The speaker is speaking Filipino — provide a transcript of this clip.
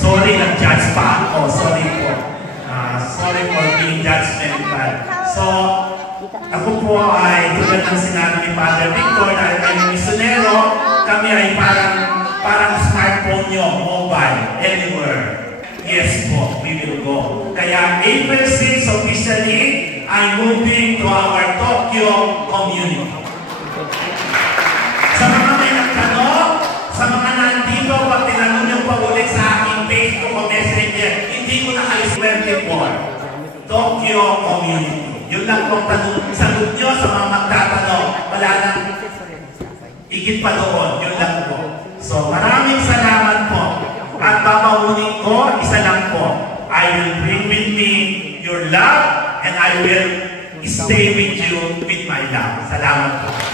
Sorry, nag-judge pa ako. Sorry po. Sorry for being judgmental. So, ako po ay tulad ng sinabi ni Father Victor, dahil ay misionero, kami ay parang smartphone nyo, mobile, anywhere. Yes po, we will go. Kaya April 6 officially, I'm moving to our Tokyo community. Sa mga may nagtanong, sa mga nandito, pag tinanong nyo pa ulit sa aking Facebook o Messenger, hindi ko na kayo 24. Tokyo community. Yun lang pong sagot nyo sa mga magtatanong. Wala nang igit pa doon. Yun lang po. So, maraming salamat po. At babaunin ko, isa lang po. I will bring with me your love and I will stay with you with my love. Salamat po.